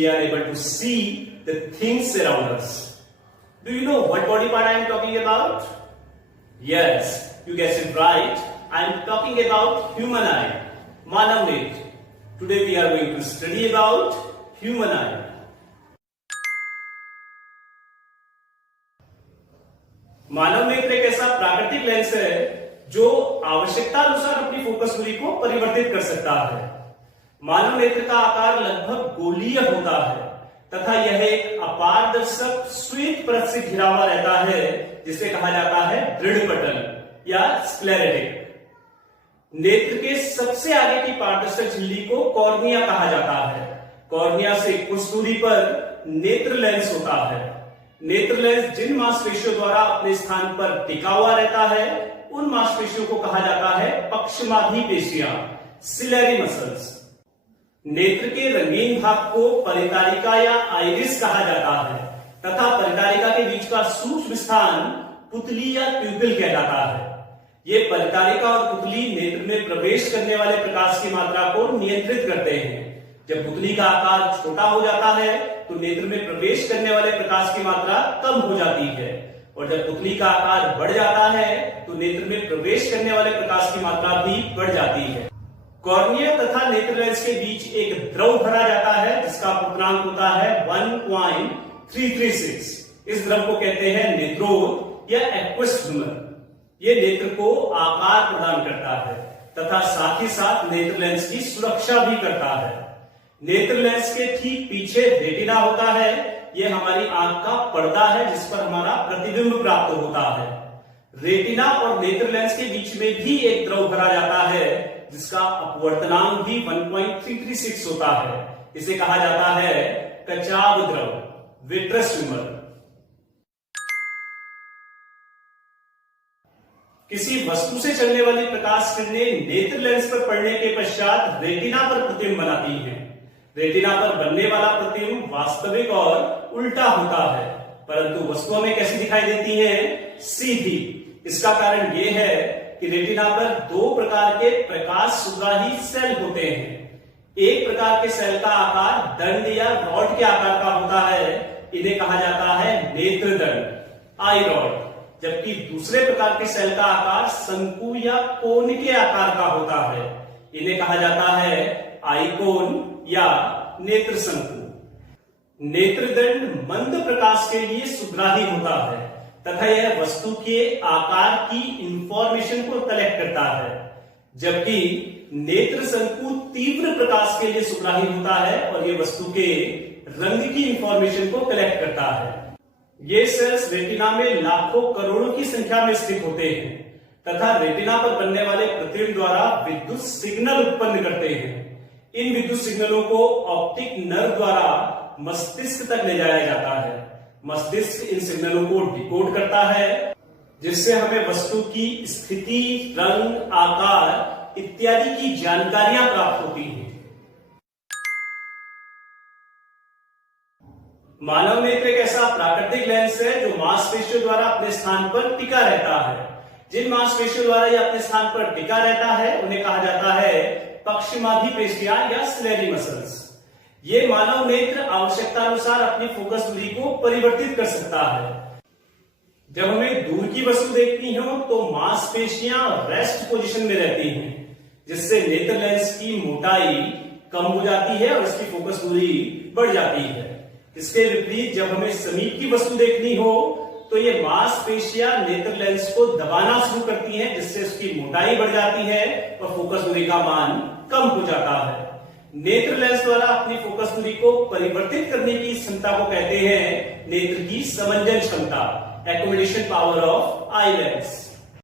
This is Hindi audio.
we are able to see the things around us. Do you know what body part I am talking about? Yes, you guessed it right. I am talking about human eye, Manav Netra. Today we are going to study about human eye. मानव नेत्र एक ऐसा प्राकृतिक लेंस है जो आवश्यकता अनुसार अपनी फोकस दूरी को परिवर्तित कर सकता है। मानव नेत्र का आकार लगभग गोलीय होता है तथा यह एक अपारदर्शक श्वेत परत से घिरा हुआ रहता है जिसे कहा जाता है दृढ़ पटल या स्क्लेरेटिक। नेत्र के सबसे आगे की पारदर्शक झिल्ली को कॉर्निया कहा जाता है। कॉर्निया से कुछ दूरी पर नेत्र लेंस होता है। नेत्र लेंस जिन मांसपेशियों द्वारा अपने स्थान पर टिका हुआ रहता है उन मांसपेशियों को कहा जाता है पक्षमाधी पेशियां, सिलेरी मसल्स। नेत्र के रंगीन भाग को परितारिका या आइरिस कहा जाता है तथा परितारिका के बीच का सूक्ष्म स्थान पुतली या प्यूपिल कहलाता है। ये परितारिका और पुतली नेत्र में प्रवेश करने वाले प्रकाश की मात्रा को नियंत्रित करते हैं। जब पुतली का आकार छोटा हो जाता है तो नेत्र में प्रवेश करने वाले प्रकाश की मात्रा कम हो जाती है और जब पुतली का आकार बढ़ जाता है तो नेत्र में प्रवेश करने वाले प्रकाश की मात्रा भी बढ़ जाती है। कॉर्निया तथा नेत्र लेंस के बीच एक द्रव भरा जाता है जिसका पूर्णांक होता है 1.336। इस द्रव को कहते हैं नेत्रोद या एक्वस ह्यूमर। ये नेत्र को आकार प्रदान करता है तथा साथ ही साथ नेत्र लेंस की सुरक्षा भी करता है। नेत्र लेंस के ठीक पीछे रेटिना होता है। यह हमारी आंख का पर्दा है जिस पर हमारा प्रतिबिंब प्राप्त होता है। रेटिना और नेत्र लेंस के बीच में भी एक द्रव भरा जाता है जिसका अपवर्तनांक भी 1.336 होता है। इसे कहा जाता है कचाव द्रव, विट्रस ह्यूमर। किसी वस्तु से चलने वाली प्रकाश किरणें नेत्र लेंस पर पड़ने के पश्चात रेटिना पर प्रतिबिंब बनाती हैं। रेटिना पर बनने वाला प्रतिबिंब वास्तविक और उल्टा होता है परंतु वस्तु हमें कैसी दिखाई देती है? सीधी। इसका कारण यह है कि रेटिना पर दो प्रकार के प्रकाश सुग्राही सेल होते हैं। एक प्रकार के सेल का आकार दंड या रॉड के आकार का होता है। इन्हें कहा जाता है नेत्र दंड, आई रॉड। जबकि दूसरे प्रकार के सेल का आकार शंकु या कोन के आकार का होता है। इन्हें कहा जाता है आईकोन या नेत्र शंकु। नेत्रदंड मंद प्रकाश के लिए सुग्राही होता है तथा यह वस्तु के आकार की इंफॉर्मेशन को कलेक्ट करता है, जबकि नेत्र शंकु तीव्र प्रकाश के लिए सुग्राही होता है और यह वस्तु के रंग की इंफॉर्मेशन को कलेक्ट करता है। ये सेल्स रेटिना में लाखों करोड़ों की संख्या में स्थित होते हैं तथा रेटिना पर बनने वाले प्रतिबिंब द्वारा विद्युत सिग्नल उत्पन्न करते हैं। इन विद्युत सिग्नलों को ऑप्टिक नर्व द्वारा मस्तिष्क तक ले जाया जाता है। मस्तिष्क इन सिग्नलों को डिकोड करता है जिससे हमें वस्तु की स्थिति, रंग, आकार इत्यादि की जानकारियां प्राप्त होती हैं। मानव नेत्र एक ऐसा प्राकृतिक लेंस है जो मांसपेशियों द्वारा अपने स्थान पर टिका रहता है। जिन मांसपेशियों द्वारा यह अपने स्थान पर टिका रहता है उन्हें कहा जाता है पक्षमाधी पेशियां या सिलेरी मसल्स। ये मानव नेत्र आवश्यकता अनुसार अपनी फोकस दूरी को परिवर्तित कर सकता है। जब हमें दूर की वस्तु देखनी हो तो मांसपेशियां रेस्ट पोजीशन में रहती हैं जिससे नेत्र लेंस की मोटाई कम हो जाती है और इसकी फोकस दूरी बढ़ जाती है। इसके विपरीत जब हमें समीप की वस्तु देखनी हो तो ये मांसपेशियां नेत्र लेंस को दबाना शुरू करती हैं जिससे उसकी मोटाई बढ़ जाती है और फोकस दूरी का मान कम हो जाता है। नेत्र लेंस द्वारा अपनी फोकस दूरी को परिवर्तित करने की क्षमता को कहते हैं नेत्र की समंजन क्षमता, एक्कोमोडेशन पावर ऑफ आई लेंस।